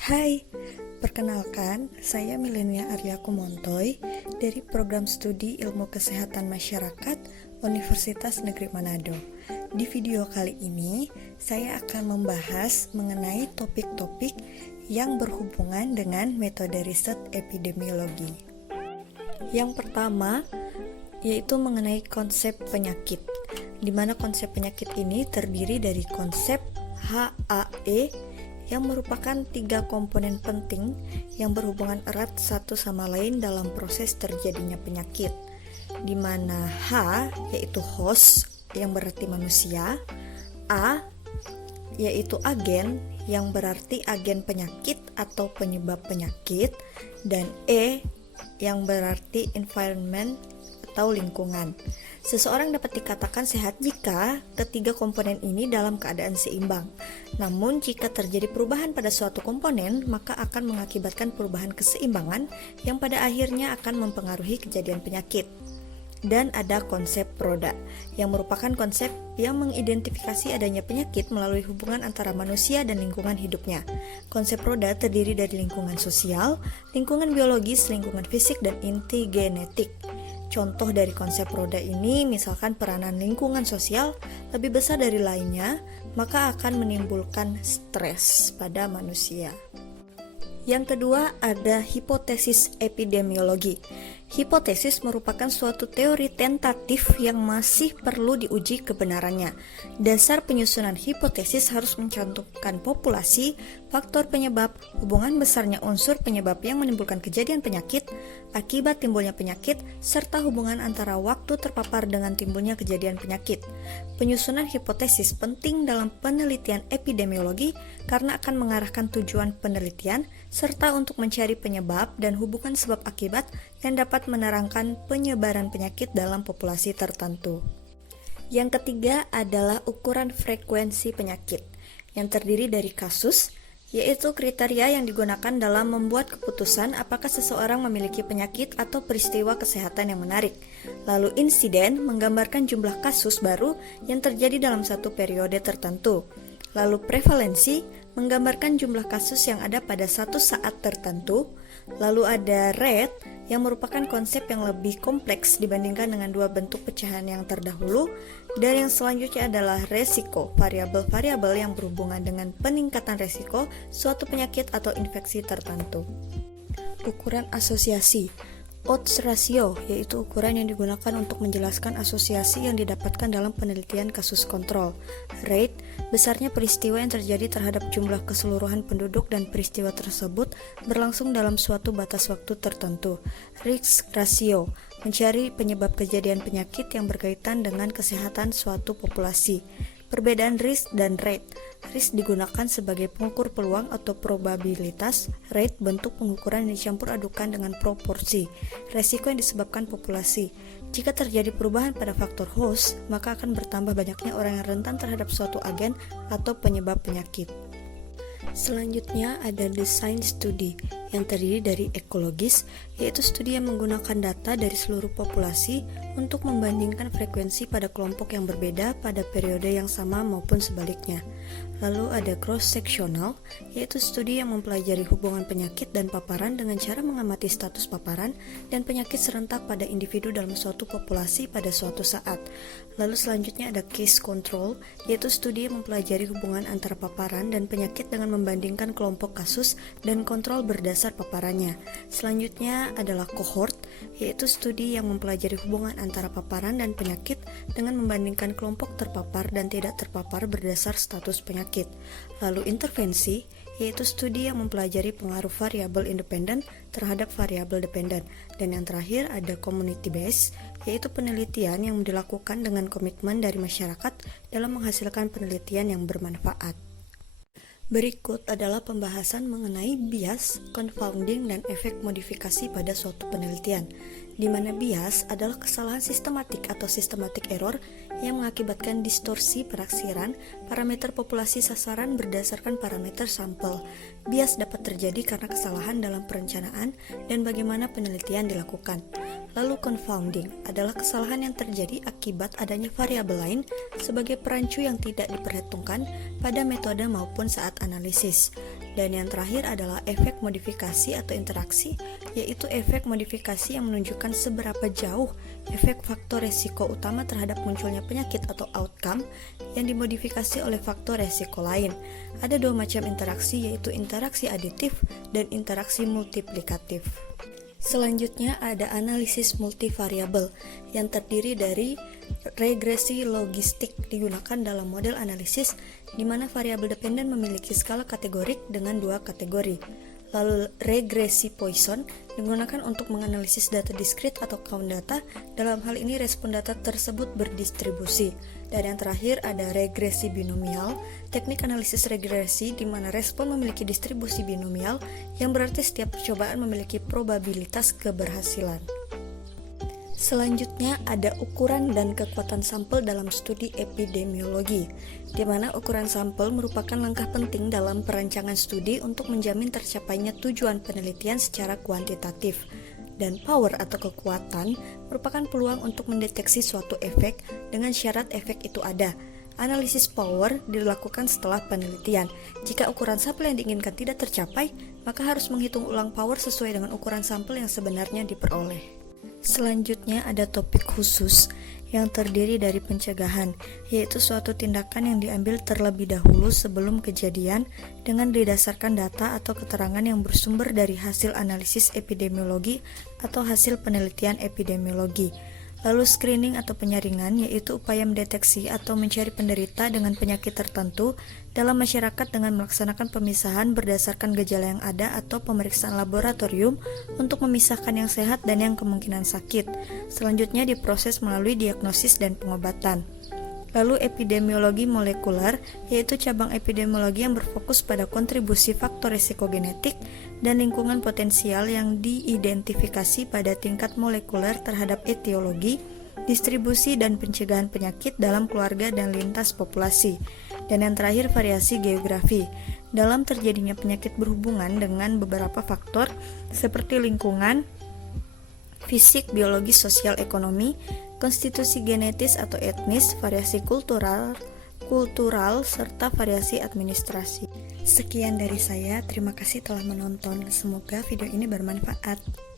Hai, perkenalkan saya Milenia Arya Kumontoy dari Program Studi Ilmu Kesehatan Masyarakat Universitas Negeri Manado. Di video kali ini, saya akan membahas mengenai topik-topik yang berhubungan dengan metode riset epidemiologi. Yang pertama, yaitu mengenai konsep penyakit, di mana konsep penyakit ini terdiri dari konsep HAE yang merupakan 3 komponen penting yang berhubungan erat satu sama lain dalam proses terjadinya penyakit, di mana H yaitu host yang berarti manusia, A yaitu agen yang berarti agen penyakit atau penyebab penyakit, dan E yang berarti environment atau lingkungan. Seseorang dapat dikatakan sehat jika ketiga komponen ini dalam keadaan seimbang. Namun jika terjadi perubahan pada suatu komponen, maka akan mengakibatkan perubahan keseimbangan yang pada akhirnya akan mempengaruhi kejadian penyakit. Dan ada konsep Broda, yang merupakan konsep yang mengidentifikasi adanya penyakit melalui hubungan antara manusia dan lingkungan hidupnya. Konsep Broda terdiri dari lingkungan sosial, lingkungan biologis, lingkungan fisik, dan inti genetik. Contoh dari konsep roda ini, misalkan peranan lingkungan sosial lebih besar dari lainnya, maka akan menimbulkan stres pada manusia. Yang kedua, ada hipotesis epidemiologi. Hipotesis merupakan suatu teori tentatif yang masih perlu diuji kebenarannya. Dasar penyusunan hipotesis harus mencantumkan populasi, faktor penyebab, hubungan besarnya unsur penyebab yang menimbulkan kejadian penyakit, akibat timbulnya penyakit, serta hubungan antara waktu terpapar dengan timbulnya kejadian penyakit. Penyusunan hipotesis penting dalam penelitian epidemiologi karena akan mengarahkan tujuan penelitian, serta untuk mencari penyebab dan hubungan sebab akibat yang dapat menerangkan penyebaran penyakit dalam populasi tertentu. Yang ketiga adalah ukuran frekuensi penyakit, yang terdiri dari kasus, yaitu kriteria yang digunakan dalam membuat keputusan apakah seseorang memiliki penyakit atau peristiwa kesehatan yang menarik. Lalu insiden menggambarkan jumlah kasus baru yang terjadi dalam satu periode tertentu. Lalu prevalensi menggambarkan jumlah kasus yang ada pada satu saat tertentu. Lalu ada rate yang merupakan konsep yang lebih kompleks dibandingkan dengan dua bentuk pecahan yang terdahulu. Dan yang selanjutnya adalah resiko, variabel-variabel yang berhubungan dengan peningkatan resiko suatu penyakit atau infeksi tertentu. Ukuran asosiasi, odds ratio, yaitu ukuran yang digunakan untuk menjelaskan asosiasi yang didapatkan dalam penelitian kasus kontrol. Rate, besarnya peristiwa yang terjadi terhadap jumlah keseluruhan penduduk dan peristiwa tersebut berlangsung dalam suatu batas waktu tertentu. Risk ratio, mencari penyebab kejadian penyakit yang berkaitan dengan kesehatan suatu populasi. Perbedaan risk dan rate. Risk digunakan sebagai pengukur peluang atau probabilitas. Rate bentuk pengukuran yang dicampur adukan dengan proporsi. Resiko yang disebabkan populasi. Jika terjadi perubahan pada faktor host, maka akan bertambah banyaknya orang yang rentan terhadap suatu agen atau penyebab penyakit. Selanjutnya ada design studi yang terdiri dari ekologis, yaitu studi yang menggunakan data dari seluruh populasi untuk membandingkan frekuensi pada kelompok yang berbeda pada periode yang sama maupun sebaliknya. Lalu ada cross-sectional, yaitu studi yang mempelajari hubungan penyakit dan paparan dengan cara mengamati status paparan dan penyakit serentak pada individu dalam suatu populasi pada suatu saat. Lalu selanjutnya ada case control, yaitu studi yang mempelajari hubungan antara paparan dan penyakit dengan membandingkan kelompok kasus dan kontrol berdasar paparannya. Selanjutnya adalah cohort, yaitu studi yang mempelajari hubungan antara paparan dan penyakit dengan membandingkan kelompok terpapar dan tidak terpapar berdasar status penyakit. Lalu intervensi, yaitu studi yang mempelajari pengaruh variabel independen terhadap variabel dependen. Dan yang terakhir ada community based, yaitu penelitian yang dilakukan dengan komitmen dari masyarakat dalam menghasilkan penelitian yang bermanfaat. Berikut adalah pembahasan mengenai bias, confounding, dan efek modifikasi pada suatu penelitian, di mana bias adalah kesalahan sistematik atau systematic error yang mengakibatkan distorsi penaksiran parameter populasi sasaran berdasarkan parameter sampel. Bias dapat terjadi karena kesalahan dalam perencanaan dan bagaimana penelitian dilakukan. Lalu confounding adalah kesalahan yang terjadi akibat adanya variabel lain sebagai perancu yang tidak diperhitungkan pada metode maupun saat analisis. Dan yang terakhir adalah efek modifikasi atau interaksi, yaitu efek modifikasi yang menunjukkan seberapa jauh efek faktor resiko utama terhadap munculnya penyakit atau outcome yang dimodifikasi oleh faktor resiko lain. Ada dua macam interaksi, yaitu interaksi aditif dan interaksi multiplikatif. Selanjutnya ada analisis multivariabel yang terdiri dari regresi logistik, digunakan dalam model analisis di mana variabel dependen memiliki skala kategorik dengan dua kategori. Lalu regresi Poisson digunakan untuk menganalisis data diskrit atau count data. Dalam hal ini respon data tersebut berdistribusi. Dan yang terakhir ada regresi binomial, teknik analisis regresi di mana respon memiliki distribusi binomial, yang berarti setiap percobaan memiliki probabilitas keberhasilan. Selanjutnya ada ukuran dan kekuatan sampel dalam studi epidemiologi, di mana ukuran sampel merupakan langkah penting dalam perancangan studi untuk menjamin tercapainya tujuan penelitian secara kuantitatif. Dan power atau kekuatan merupakan peluang untuk mendeteksi suatu efek dengan syarat efek itu ada. Analisis power dilakukan setelah penelitian. Jika ukuran sampel yang diinginkan tidak tercapai, maka harus menghitung ulang power sesuai dengan ukuran sampel yang sebenarnya diperoleh. Selanjutnya ada topik khusus yang terdiri dari pencegahan, yaitu suatu tindakan yang diambil terlebih dahulu sebelum kejadian dengan didasarkan data atau keterangan yang bersumber dari hasil analisis epidemiologi atau hasil penelitian epidemiologi. Lalu screening atau penyaringan, yaitu upaya mendeteksi atau mencari penderita dengan penyakit tertentu dalam masyarakat dengan melaksanakan pemisahan berdasarkan gejala yang ada atau pemeriksaan laboratorium untuk memisahkan yang sehat dan yang kemungkinan sakit. Selanjutnya diproses melalui diagnosis dan pengobatan. Lalu epidemiologi molekuler, yaitu cabang epidemiologi yang berfokus pada kontribusi faktor risiko genetik dan lingkungan potensial yang diidentifikasi pada tingkat molekuler terhadap etiologi, distribusi dan pencegahan penyakit dalam keluarga dan lintas populasi. Dan yang terakhir variasi geografi, dalam terjadinya penyakit berhubungan dengan beberapa faktor seperti lingkungan, fisik, biologis, sosial, ekonomi, konstitusi genetis atau etnis, variasi kultural, serta variasi administrasi. Sekian dari saya, terima kasih telah menonton. Semoga video ini bermanfaat.